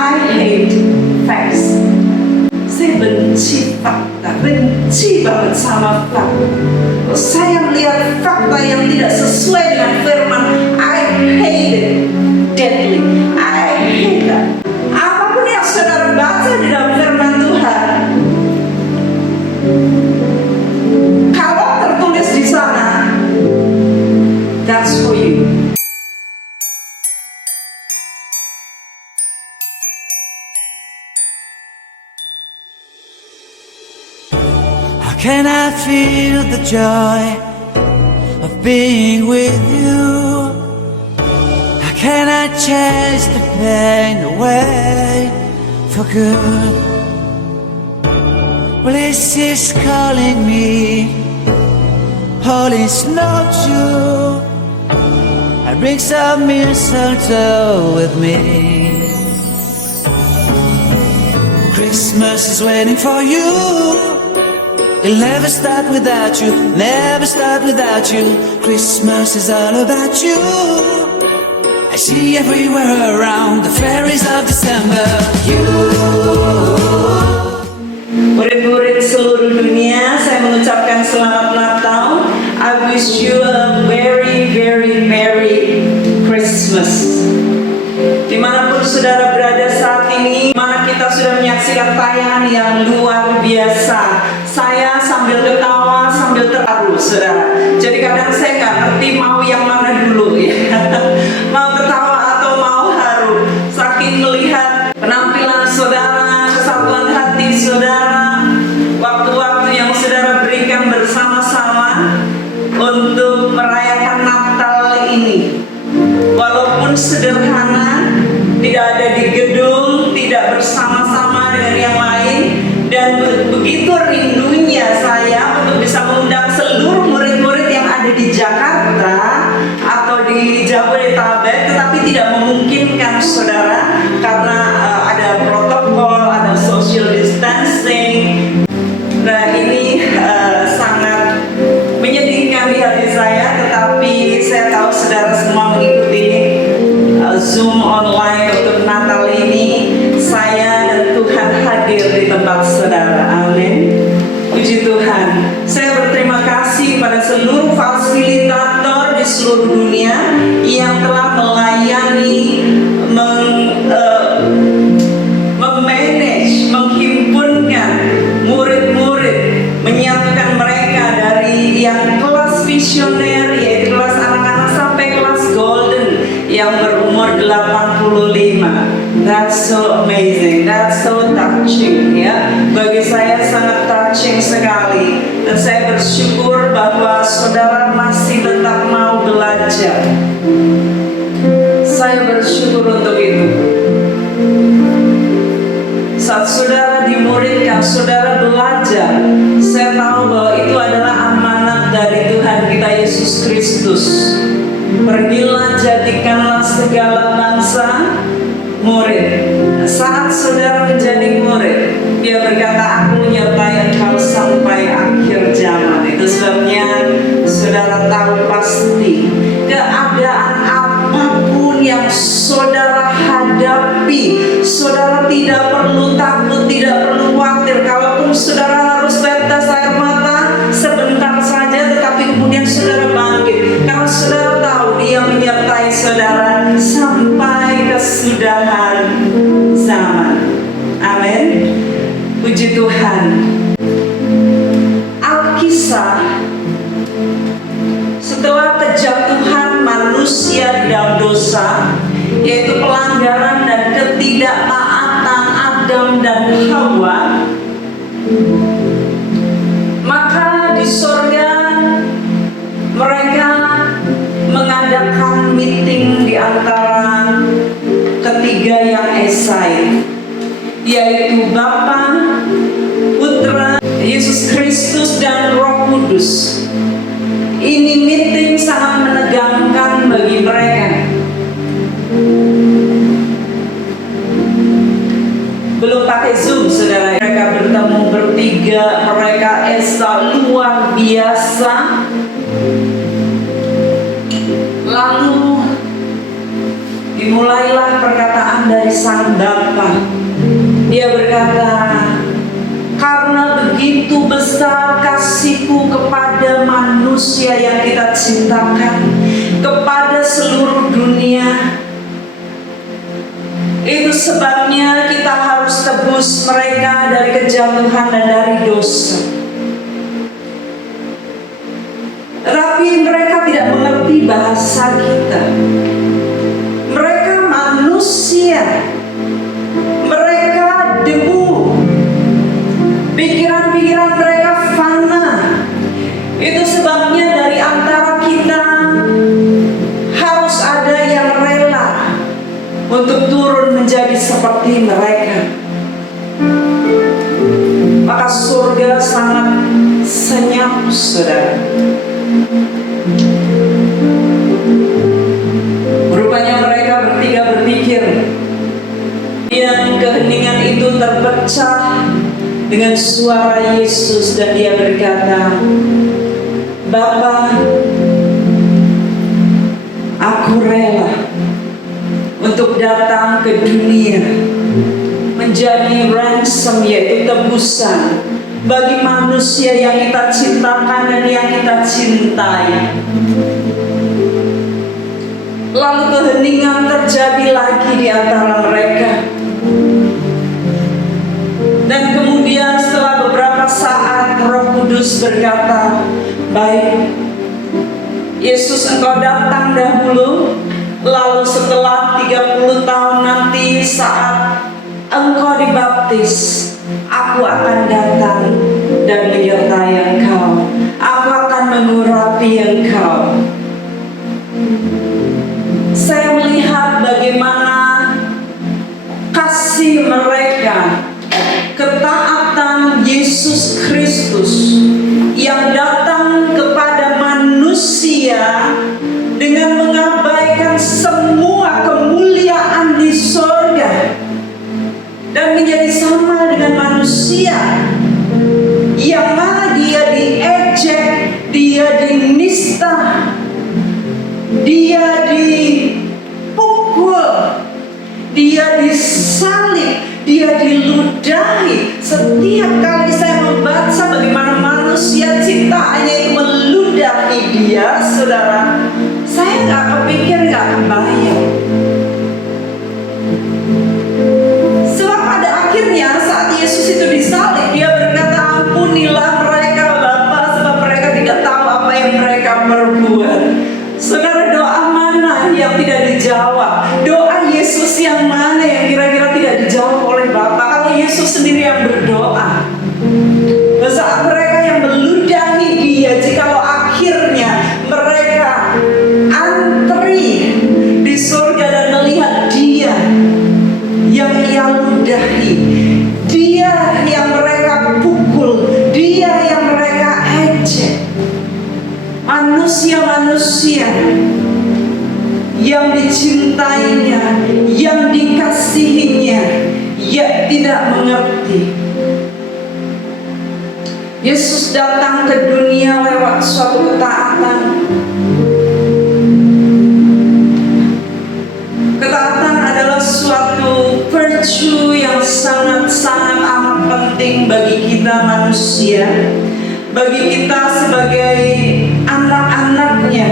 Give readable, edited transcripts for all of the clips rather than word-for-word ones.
I hate facts. Saya benci fakta, benci banget sama fakta. Kalau saya melihat fakta yang tidak sesuai dengan firman, I hate it deadly. I hate that. Apapun yang saudara baca di dalam firman Tuhan, kalau tertulis di sana, that's for you. Can I feel the joy of being with you? How can I chase the pain away for good? Well, is this calling me? All is not true. I bring some mistletoe with me. Christmas is waiting for you. It'll never start without you, never start without you. Christmas is all about you. I see everywhere around the fairies of December. You. Murid-murid seluruh dunia, saya mengucapkan selamat Natal. I wish you a very, very Merry Christmas. Dimanapun saudara berada saat ini, mana kita sudah menyaksikan tayangan yang luar biasa. Saya sambil ketawa, sambil terharu, saudara. Jadi kadang saya nggak ngerti mau yang mana dulu ya. Mau ketawa atau mau haru. Saking melihat penampilan saudara, kesatuan hati saudara, waktu-waktu yang saudara berikan bersama-sama untuk merayakan Natal ini. Walaupun sederhana, tidak ada di gedung, tidak bersama-sama dengan yang lain, dan begitu rindunya saya untuk bisa mengundang seluruh murid-murid yang ada di Jakarta atau di Jabodetabek, tetapi tidak memungkinkan saudara karena ada protokol, ada social distancing. Nah ini sangat menyedihkan di hati saya, tetapi saya tahu saudara semua mengikuti Zoom online untuk Natal ini. Saya dan Tuhan hadir di tempat saudara. Amin. Puji Tuhan. Saya berterima kasih pada seluruh fasilitator di seluruh dunia yang telah melayani, memanage, menghimpunkan murid-murid, menyatukan mereka dari yang kelas visioner, yaitu kelas anak-anak, sampai kelas golden yang berumur 85. That's so amazing, that's so touching ya. Bagi saya sangat touching sekali. Dan saya bersyukur bahwa saudara masih tetap mau belajar. Saya bersyukur untuk itu. Saat saudara dimuridkan, saudara belajar, saya tahu bahwa itu adalah amanat dari Tuhan kita Yesus Kristus. Pergilah, jadikanlah segala bangsa murid. Saat saudara menjadi murid, dia berkata, aku menyertai engkau sampai akhir zaman. Itu sebabnya saudara tahu pasti keadaan apapun yang saudara hadapi, saudara tidak perlu takut, tidak perlu khawatir. Kalaupun saudara harus tetes air mata sebentar saja, tetapi kemudian saudara bangkit, karena saudara tahu dia menyertai saudara sampai kesudahan zaman. Amin. Puji Tuhan. Alkisah, setelah kejatuhan manusia di dalam dosa, yaitu pelanggaran dan ketidaktaatan Adam dan Hawa, maka di sorga mereka mengadakan meeting di antara ketiga yang esai, yaitu Bapa, Putra, Yesus Kristus dan Roh Kudus. Ini meeting sangat menegangkan bagi mereka. Belum pakai Zoom, saudara. Mereka bertemu bertiga, mereka esa luar biasa. Lalu dimulailah perkataan dari sang Bapa. Dia berkata, karena begitu besar kasih-Ku kepada manusia yang kita cintakan, kepada seluruh dunia. Itu sebabnya kita harus tebus mereka dari kejatuhan dan dari dosa. Tetapi mereka tidak mengerti bahasa kita. Mereka manusia. Mereka debu. Pikiran-pikiran mereka fana. Itu sebabnya dari antara kita harus ada yang rela untuk turun menjadi seperti mereka. Maka surga sangat senyap, saudara. Rupanya mereka bertiga berpikir, yang keheningan itu terpecah dengan suara Yesus, dan dia berkata, Bapa, aku rela untuk datang ke dunia menjadi ransom, yaitu tebusan bagi manusia yang kita cintakan dan yang kita cintai. Lalu keheningan terjadi lagi di antara mereka. Dan kemudian setelah beberapa saat Roh Kudus berkata, baik, Yesus, Engkau datang dahulu. Lalu setelah 30 tahun nanti saat Engkau dibaptis, aku akan datang dan menyertai Engkau. Aku akan mengurapi Engkau. Saya melihat bagaimana kasih mereka, ketaatan Yesus Kristus yang datang kepada manusia dengan mengabaikan semua kemuliaan di sorga dan menjadi sama dengan manusia yang mana dia diejek, dia dinista, dia dipukul, dia disalib, dia diludahi. Setiap kali saya membaca bagaimana manusia ciptaannya itu meludahi dia, saudara, saya gak kepikir, gak kebayang. Sebab pada akhirnya saat Yesus itu disalib, dia berkata, ampunilah mereka Bapa, sebab mereka tidak tahu apa yang mereka perbuat. Saudara, doa mana yang tidak dijawab? Doa Yesus yang mana yang kira-kira tidak dijawab oleh Bapa? Kalau Yesus sendiri yang berdoa, saat mereka yang meludahi dia, jikalau akhirnya mereka antri di surga dan melihat dia yang ia ludahi, dia yang mereka pukul, dia yang mereka ejek, manusia-manusia yang dicintainya, yang dikasihinya, ia tidak mengerti. Yesus datang ke dunia lewat suatu ketaatan. Ketaatan adalah suatu virtue yang sangat-sangat amat penting bagi kita manusia, bagi kita sebagai anak-anaknya.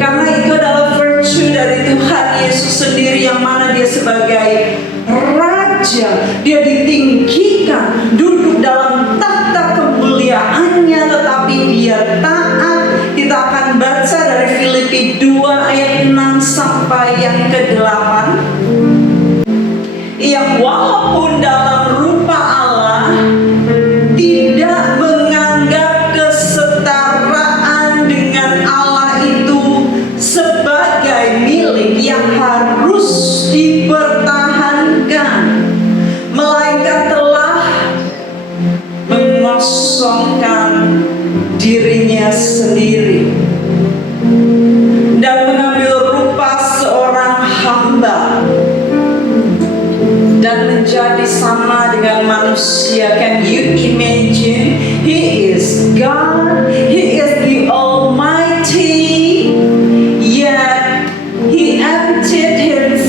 Karena itu adalah virtue dari Tuhan Yesus sendiri, yang mana dia sebagai Raja, dia ditinggikan, duduk dalam tahta kemuliaannya, tetapi dia taat. Kita akan baca dari Filipi 2 ayat 6 sampai yang ke-8. Yang walaupun dalam rupa Allah, tidak menganggap kesetaraan dengan Allah itu sebagai milik yang harus dipertahankan, melainkan telah mengosongkan dirinya sendiri dan mengambil rupa seorang hamba dan menjadi sama dengan manusia. Can you imagine? He is God, He is the Almighty, yet He emptied Himself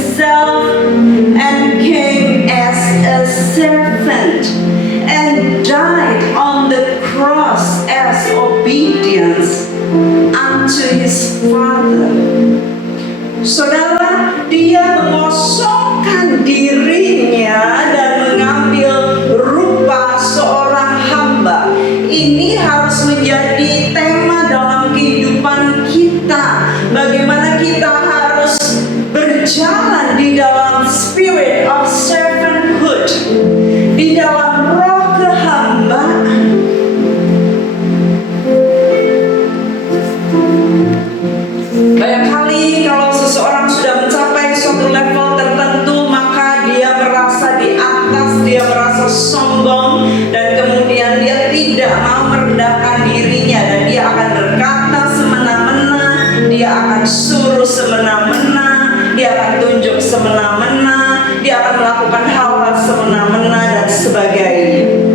semena-mena, dia akan melakukan hal-hal semena-mena dan sebagainya.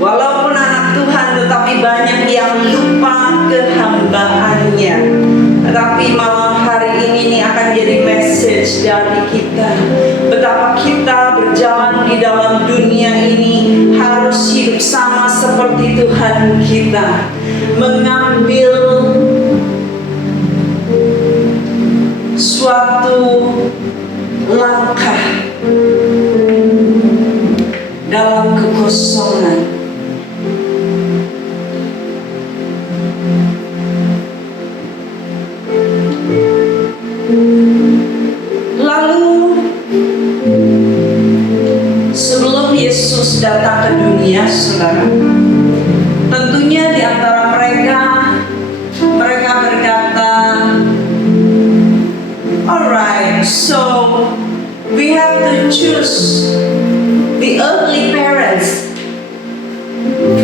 Walaupun anak Tuhan, tetapi banyak yang lupa kehambaannya. Tetapi malam hari ini nih akan jadi message dari kita, betapa kita berjalan di dalam dunia ini harus hidup sama seperti Tuhan kita, mengambil suatu langkah dalam kekosongan. Lalu sebelum Yesus datang ke dunia, saudara, tentunya di antara mereka berkata, alright, so we have to choose the earthly parents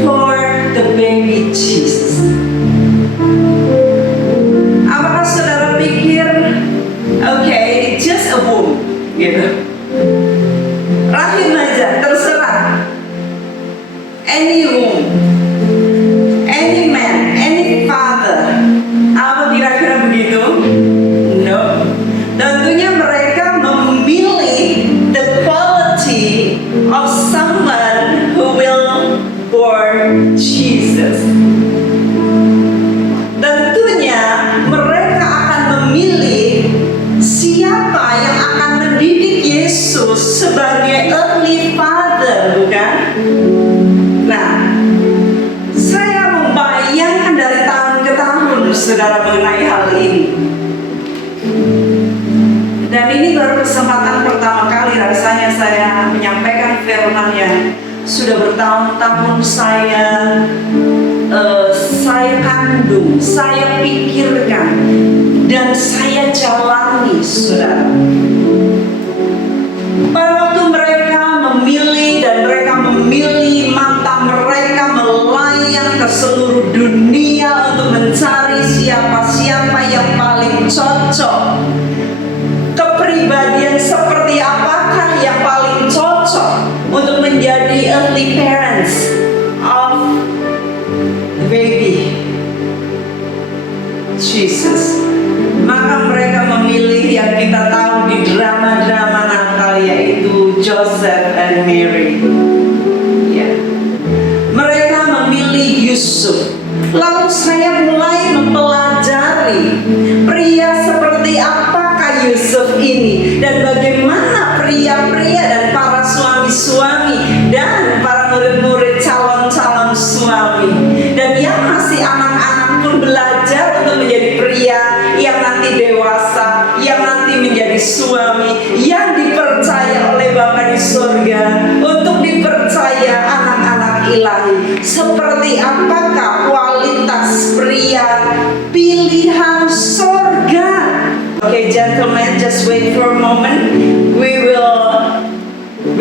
for the baby Jesus. Apakah saudara pikir, okay, just a womb, gitu, rahim aja, terserah, any womb, any man, any father, apa kira-kira begitu? No. Tentunya mereka memilih the quality of someone who will born Jesus. Tentunya mereka akan memilih siapa yang akan mendidik Yesus sebagai earthly father, bukan? Nah, saya membayangkan dari tahun ke tahun, saudara, mengenai hal ini. Dan ini baru kesempatan pertama kali rasanya saya menyampaikan firman yang sudah bertahun-tahun saya kandung, saya pikirkan, dan saya jalani, saudara. Pada waktu mereka memilih dan mereka memilih mata mereka melayang ke seluruh dunia untuk mencari siapa-siapa yang paling cocok, kepribadian seperti apakah yang paling cocok untuk menjadi earthly parents of the baby Jesus. Maka mereka memilih yang kita tahu di drama-drama Natal, yaitu Joseph and Mary. Ya. Mereka memilih Yusuf. Lalu saya mulai mempelajari pria seperti apakah Yusuf ini, dan bagaimana pria-pria dan para suami-suami dan para murid-murid calon-calon suami, dan yang masih anak-anak pun belajar untuk menjadi pria yang nanti dewasa, yang nanti menjadi suami, yang dipercaya oleh Bapa di surga untuk dipercaya anak-anak ilahi. Seperti apakah kualitas pria pilihan surga? Okay, gentlemen, just wait for a moment. We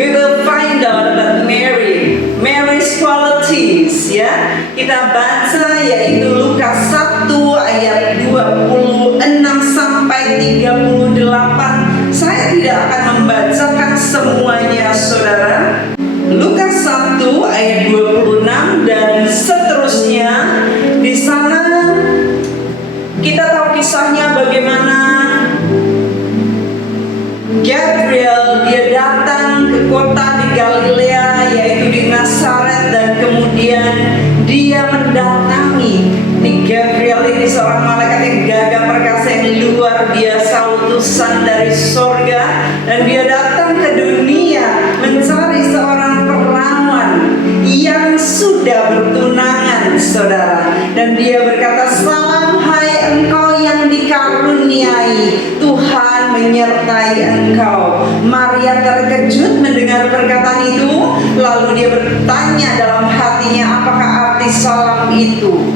will find out about Mary's qualities, ya. Kita baca yaitu Lukas 1 ayat 26 sampai 38. Saya tidak akan membacakan semuanya, saudara. Lukas 1 ayat 26 dan seterusnya. Di sana kita tahu kisahnya bagaimana Gabriel, dia datang ke kota di Galilea, yaitu di Nazaret, dan kemudian dia mendatangi. Gabriel ini seorang malaikat yang gagah perkasa yang luar biasa, utusan dari sorga, dan dia datang ke dunia mencari seorang perawan yang sudah bertunangan, saudara. Dan dia berkata, salam hai engkau yang dikaruniai, Tuhan menyertai engkau. Maria terkejut mendengar perkataan itu, lalu dia bertanya dalam hatinya, apakah arti salam itu?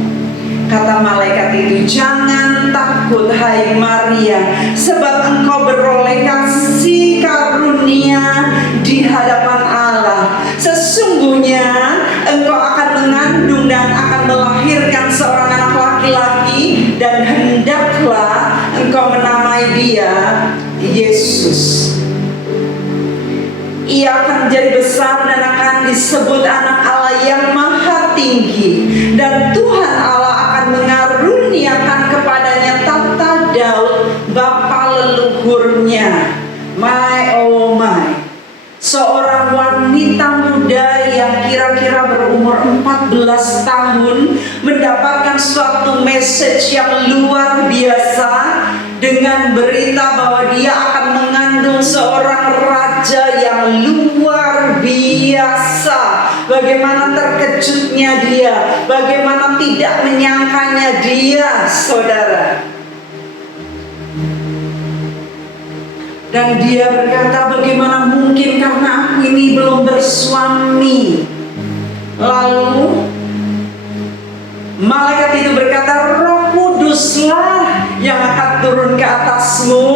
Kata malaikat itu, jangan takut hai Maria, sebab engkau beroleh kasih karunia di hadapan Allah. Sesungguhnya engkau akan mengandung dan akan melahirkan seorang anak laki-laki, dan hendaklah engkau menamai dia Yesus. Ia akan menjadi besar dan akan disebut anak Allah yang maha tinggi. Dan Tuhan Allah akan mengaruniakan kepadanya tahta Daud bapa leluhurnya. My oh my. Seorang wanita muda yang kira-kira berumur 14 tahun mendapatkan suatu message yang luar biasa dengan berita bahwa dia akan mengandung seorang raja yang luar biasa. Bagaimana terkejutnya dia, bagaimana tidak menyangkanya dia, saudara. Dan dia berkata, bagaimana mungkin karena aku ini belum bersuami. Lalu malaikat itu berkata, Roh Kuduslah yang akan turun ke atasmu,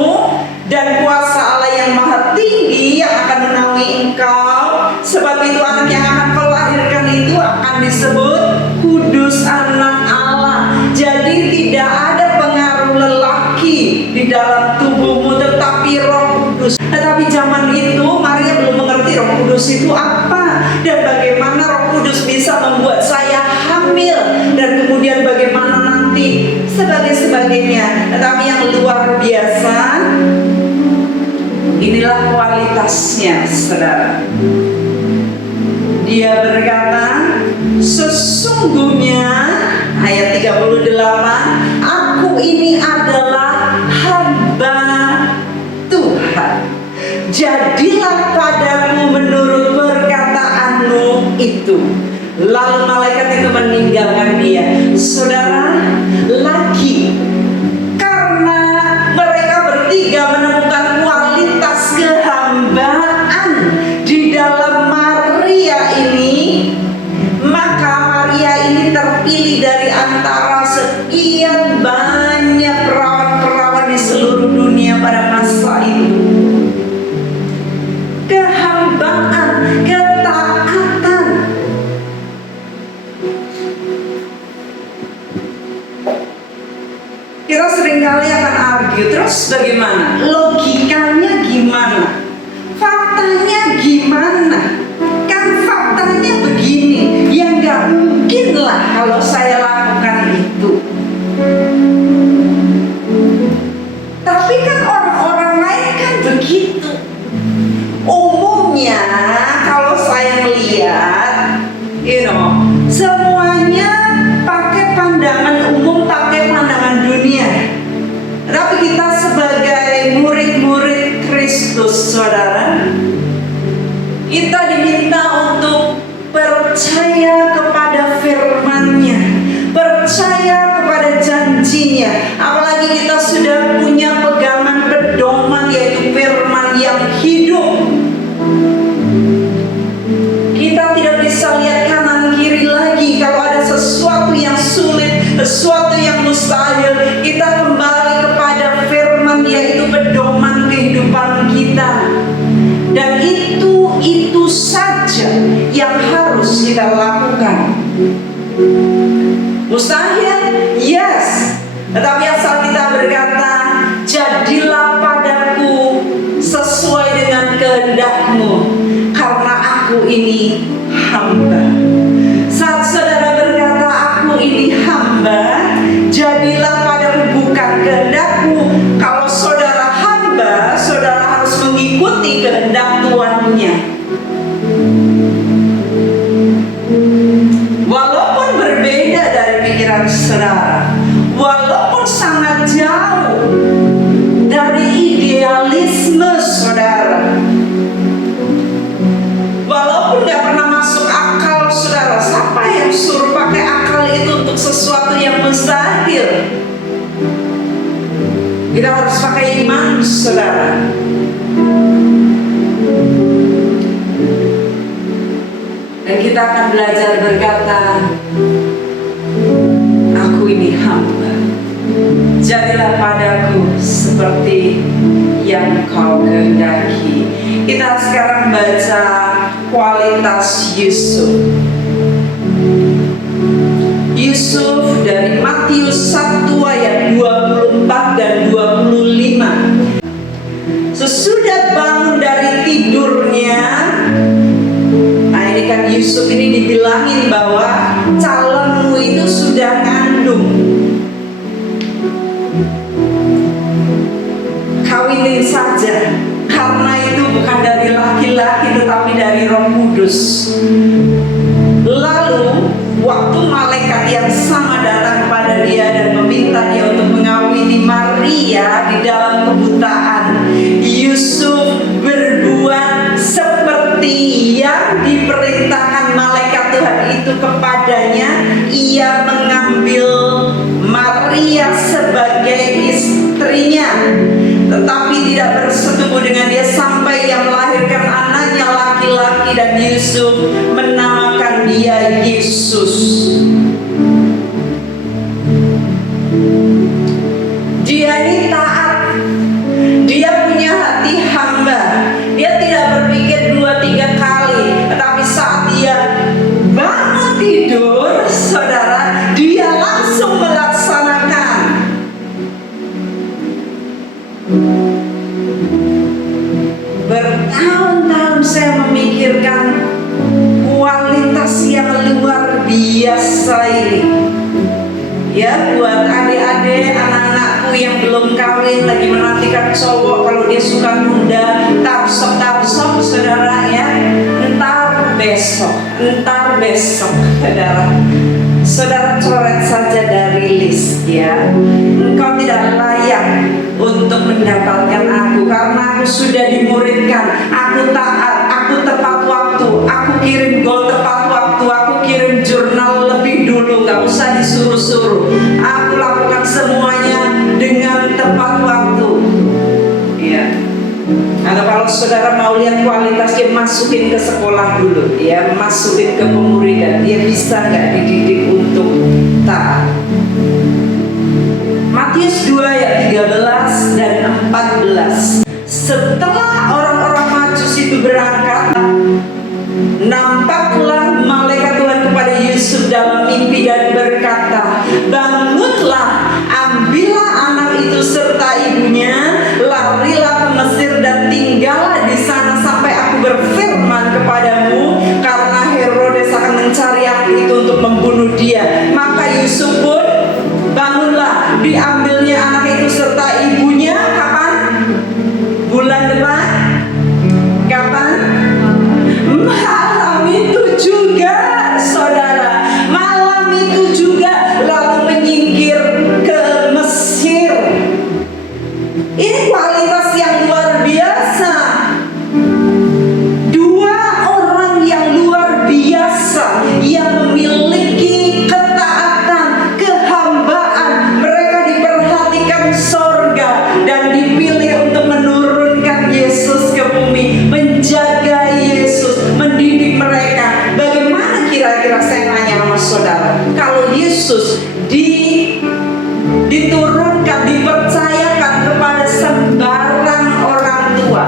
dan kuasa Allah yang maha tinggi yang akan menaungi engkau. Sebab itu anak yang akan kau lahirkan itu akan disebut kudus, anak Allah. Jadi tidak ada pengaruh lelaki di dalam tubuhmu, tetapi Roh Kudus. Tetapi zaman itu Maria belum mengerti Roh Kudus itu apa, dan bagaimana Roh Kudus bisa membuat saya hamil, dan kemudian bagaimana nanti sebagainya. Tetapi yang luar biasa, inilah kualitasnya, saudara. Dia berkata, sesungguhnya ayat 38, aku ini adalah hamba Tuhan, jadilah padamu menurut perkataanmu itu. Lalu malaikat itu meninggalkan dia. Saudara, lagi karena mereka bertiga menemukan kualitas kehambaan di dalam Maria ini, maka Maria ini terpilih dari antara sekian banyak perawan-perawan di seluruh dunia pada masa itu. Kehambaan, ketaatan. Kita seringkali akan argue, terus bagaimana? Logikanya gimana? Faktanya gimana? Kan faktanya begini, ya nggak mungkin lah kalau saya lakukan itu. Tapi kan orang-orang lain kan begitu. Umumnya kalau saya melihat, semuanya pakai pandangan umum, pakai pandangan dunia. Tapi kita sebagai murid-murid Kristus, saudara, kita diminta untuk percaya kepada firman-Nya, percaya kepada janjinya. Apalagi kita sudah punya pegangan pedoman, yaitu firman yang hidup. Kita tidak bisa lihat kanan kiri lagi. Kalau ada sesuatu yang sulit, sesuatu yang mustahil, kita kembali kepada firman, yaitu pedoman kehidupan kita. Dan itu saja yang harus kita lakukan. Mustahil? Yes. Tetapi asal kita berkata, jadilah padaku sesuai dengan kehendak-Mu, karena aku ini hamba. Saat saudara berkata, aku ini hamba, jadilah padaku bukan kehendak-Mu. Kalau saudara hamba, saudara harus mengikuti kehendak Tuannya. Walaupun berbeda dari pikiran saudara, walaupun sangat jauh dari idealisme saudara, walaupun gak pernah masuk akal saudara, siapa yang suruh pakai akal itu untuk sesuatu yang mustahil? Kita harus pakai iman saudara. Dan kita akan belajar berkata, aku ini hamba, jadilah padaku seperti yang kau kehendaki. Kita sekarang baca kualitas Yusuf. Yusuf dari Matius 1 ayat 24 dan 25. dibilangin bahwa calonmu itu sudah ngandung. Kawinin saja, karena itu bukan dari laki-laki tetapi dari Roh Kudus. Lalu waktu malaikat yang sama datang kepada dia dan meminta dia untuk mengawini Maria di dalam kebutaan, Yusuf berbuat seperti yang diperintahkan malaikat Tuhan itu kepadanya. Ia mengambil Maria sebagai istrinya, tetapi tidak bersetubuh dengan dia sampai ia melahirkan anaknya laki-laki, dan Yusuf menamakan dia Yesus. Dia ini taat, dia punya hati hamba, dia tidak berpikir 2-3 kali, tetapi saat dia bangun tidur, saudara, dia langsung melaksanakan. Bertahun-tahun saya memikirkan kualitas yang luar biasa ini. Ya, buat adik-adik, anak-anakku yang belum kawin, lagi menantikan cowok, kalau dia suka nunda, tarsok, saudara ya, entar besok, saudara. Saudara coret saja dari list ya. Engkau tidak layak untuk mendapatkan aku, karena aku sudah dimuridkan. Aku taat, aku tepat waktu, aku kirim goal tepat waktu, aku kirim jurnal lebih dulu, gak usah disuruh-suruh. Aku lakukan semuanya dengan tepat waktu. Ya. Atau kalau saudara mau lihat kualitasnya, masukin ke sekolah dulu, ya, masukin ke pemuridan. Dia bisa nggak dididik untuk taat? Matius 2 ayat 13 dan 14. Setelah orang-orang Majus itu berangkat, nampaklah malaikat Tuhan kepada Yusuf dalam mimpi dan berkata, bangunlah, ambillah anak itu serta ibunya, larilah ke Mesir dan tinggallah di sana sampai aku berfirman kepadamu, karena Herodes akan mencari anak itu untuk membunuh dia. Maka Yusuf pun bangunlah, diambilnya anak itu serta ibunya. Kapan? Bulan depan? Kapan? Malam itu juga, saudara. Malam itu juga lalu menyingkir ke Mesir. Ini kualitas yang luar biasa. Dua orang yang luar biasa, yang memiliki ketaatan, kehambaan. Mereka diperhatikan sorga dan dipilih untuk menurunkan Yesus ke bumi, menjaga Yesus, mendidik mereka. Bagaimana kira-kira, saya nanya sama saudara, kalau Yesus diturunkan, dipercayakan kepada sembarang orang tua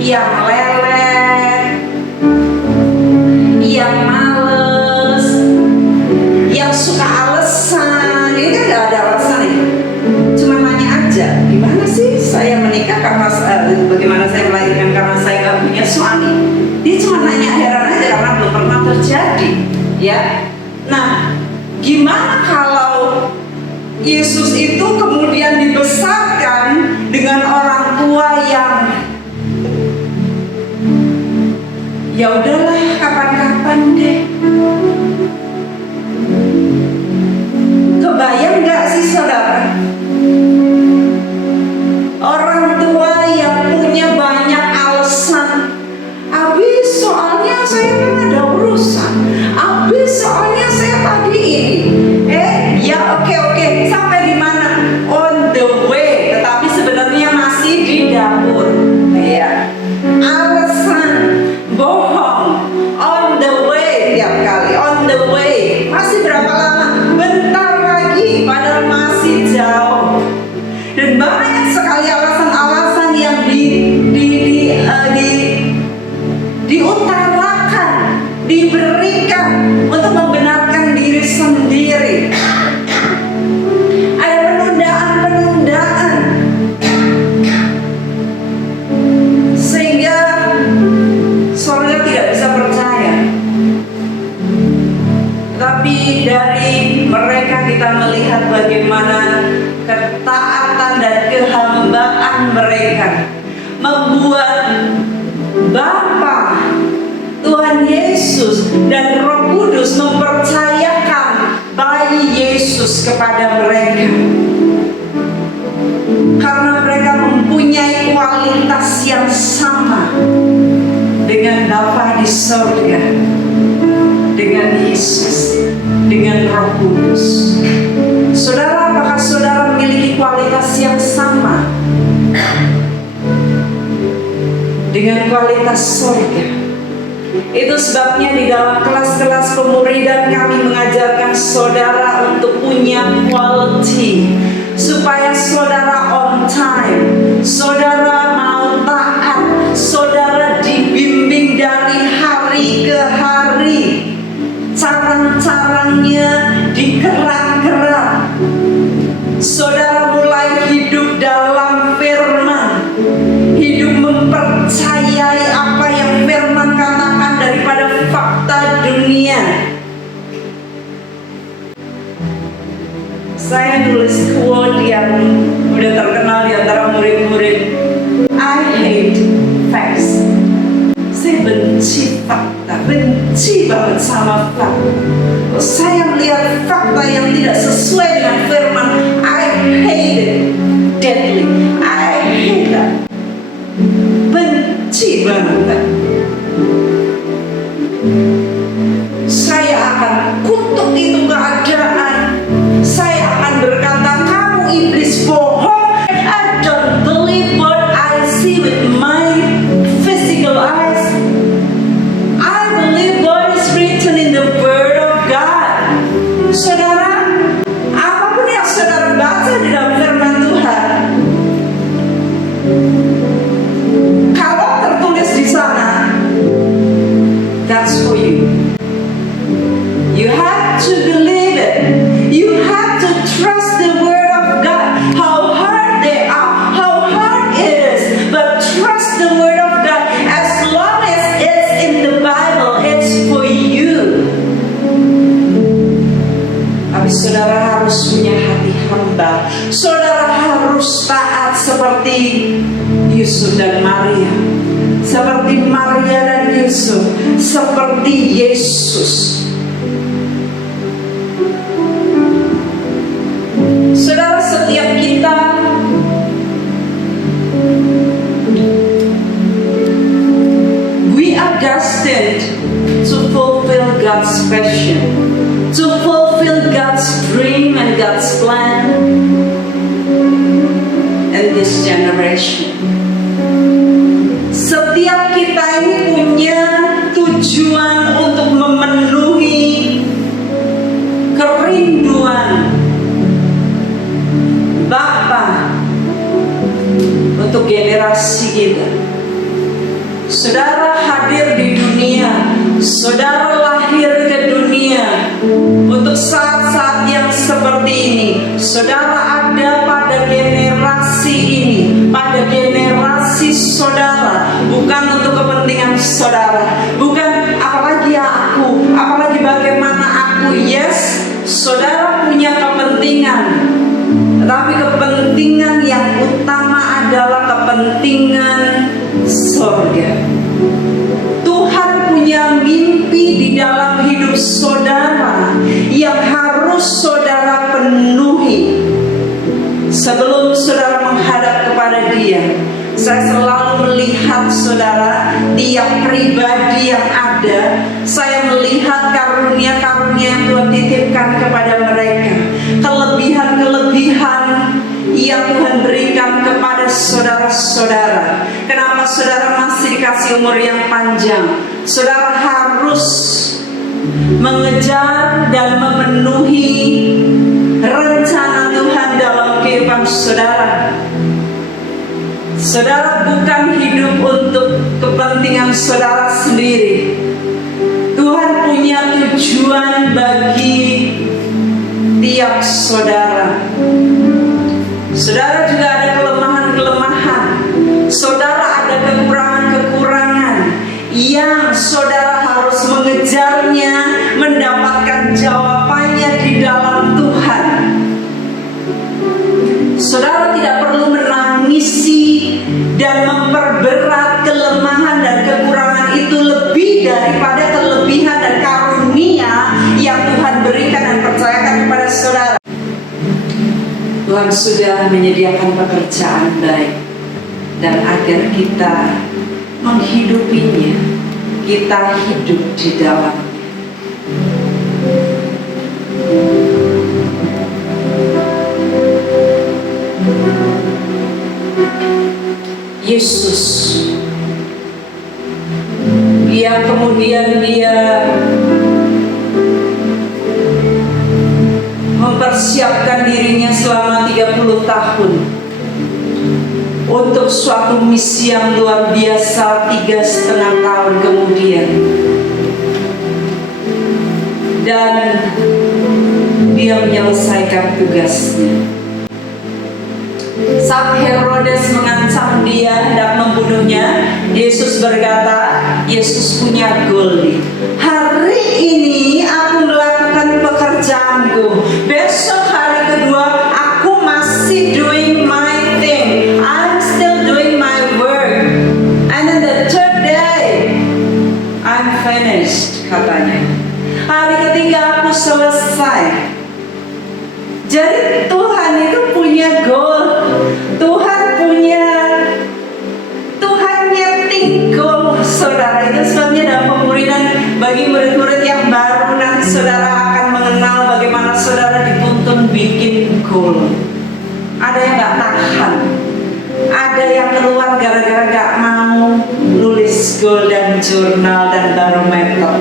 yang lelet, yang males, yang suka alasan, ini kan gak ada alasan ya, cuma nanya aja, gimana sih saya menikah karena bagaimana saya melahirkan karena saya gak punya suami. Dia cuma nanya, heran aja karena belum pernah terjadi ya. Nah, gimana kalau Yesus itu kemudian dibesarkan dengan orang tua yang ya udahlah, kapan-kapan deh. Kebayang gak sih saudara? Orang tua yang punya banyak alasan. Habis soalnya saya kan ada urusan. Habis soalnya saya tadi ini. Ya oke. Sampai di mana? On the way. Tetapi sebenarnya masih di dapur. Ya. Alasan bohong. On the way tiap kali. membuat Bapa, Tuhan Yesus dan Roh Kudus mempercayakan bayi Yesus kepada mereka. Karena mereka mempunyai kualitas yang sama dengan Bapa di surga, dengan Yesus, dengan Roh Kudus. Saudara, apakah saudara memiliki kualitas yang sama dengan kualitas surga? Itu sebabnya di dalam kelas-kelas pemuridan kami mengajarkan saudara untuk punya quality, supaya saudara on time, saudara mau taat, saudara dibimbing dari hari ke hari, cara-caranya dikerak-kerak. Saudara mulai hidup dalam firman, hidup mempercayai apa yang firman katakan daripada fakta dunia. Saya nulis quote yang udah terkenal di antara murid-murid. I hate facts. Saya benci fakta, benci banget sama fakta. Kalau saya melihat fakta yang tidak sesuai dengan firman, I hate it deadly. I hate that. Benci banget. Saya akan kutuk itu keadaan. Saya akan berkata, kamu iblis bohong. I don't believe what I see with my physical eyes. I believe what is written in the Word of God. Saudara, apapun yang saudara baca di dalam firman Tuhan, kalau tertulis di sana, that's for you. You have to believe it. You have to trust the Word of God. How hard they are, how hard it is, but trust the Word of God. As long as it's in the Bible, it's for you. Tapi saudara harus punya hati hamba. Saudara harus taat seperti Yusuf dan Maria, seperti Maria dan Yusuf, seperti Yesus. Saudara, setiap kita we are destined to fulfill God's passion, to fulfill God's dream and God's plan in this generation. Setiap kita ini punya tujuan untuk memenuhi kerinduan Bapa untuk generasi kita. Saudara hadir di dunia, saudara lahir ke dunia untuk saat-saat yang seperti ini. Saudara ada pada generasi ini, pada generasi saudara, bukan untuk kepentingan saudara, bukan apalagi aku, apalagi bagaimana aku. Yes, saudara punya kepentingan, tetapi kepentingan yang utama adalah kepentingan surga. Tuhan punya mimpi di dalam hidup saudara yang harus saudara penuhi sebelum saudara menghadap kepada Dia. Saya selalu melihat saudara, tiap pribadi yang ada, saya melihat karunia-karunia yang Tuhan titipkan kepada mereka, kelebihan-kelebihan yang Tuhan berikan kepada saudara-saudara. Kenapa saudara masih dikasih umur yang panjang? Saudara harus mengejar dan memenuhi rencana Tuhan dalam kehidupan saudara. Saudara bukan hidup untuk kepentingan saudara sendiri. Tuhan punya tujuan bagi tiap saudara. Saudara juga ada kelemahan-kelemahan. Saudara ada kekurangan-kekurangan yang saudara harus mengejarnya, mendapatkan jawabannya di dalam Tuhan. Saudara tidak perlu menangisi dan memperberat Tuhan sudah menyediakan pekerjaan baik, dan agar kita menghidupinya, kita hidup di dalamnya. Yesus yang kemudian dia mempersiapkan dirinya selama 30 tahun untuk suatu misi yang luar biasa 3,5 tahun kemudian, dan dia menyelesaikan tugasnya. Saat Herodes mengancam dia hendak membunuhnya, Yesus berkata, Yesus punya goal. Hari ini aku melakukan pekerjaanku, besok hari kedua aku masih doing my thing, I'm still doing my work, and then the third day I'm finished, katanya. Hari ketiga aku selesai. Jadi Tuhan itu punya goal, Tuhan nyeting goal, saudara. Itu sebabnya dalam pemuridan bagi murid-murid yang baru, nanti saudara akan mengenal bagaimana saudara dituntun bikin goal. Ada yang gak tahan, ada yang keluar gara-gara gak mau nulis goal dan jurnal dan barometer,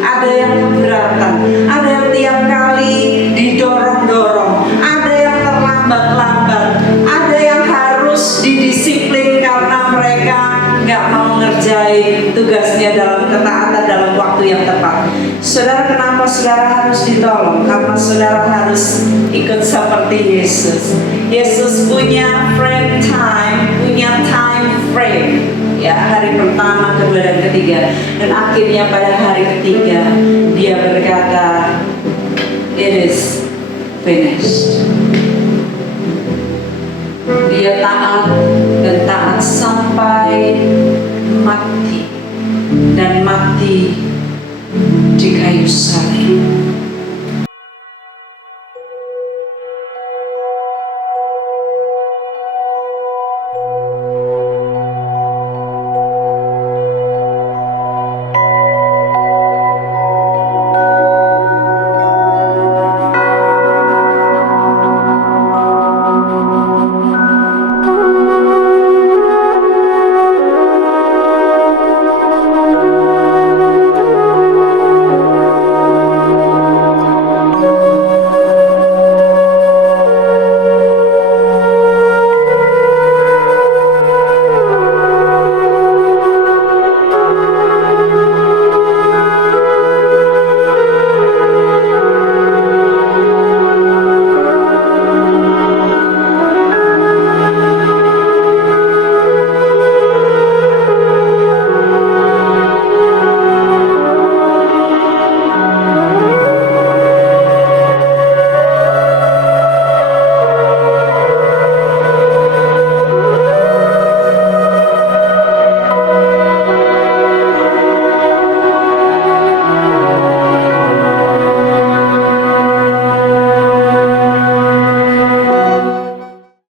ada yang keberatan, ada yang tiap kali didorong-dorong, ada yang terlambat-lambat, ada yang harus didisiplin karena mereka gak mau ngerjain tugasnya dalam ketaatan dalam waktu yang tepat. Saudara, kenapa saudara harus ditolong? Karena saudara harus ikut seperti Yesus. Yesus punya frame time, punya time frame, ya, hari pertama, kedua, dan ketiga, dan akhirnya pada hari ketiga dia berkata, it is finished. Dia taat dan taat sampai mati, dan mati di kayu salib.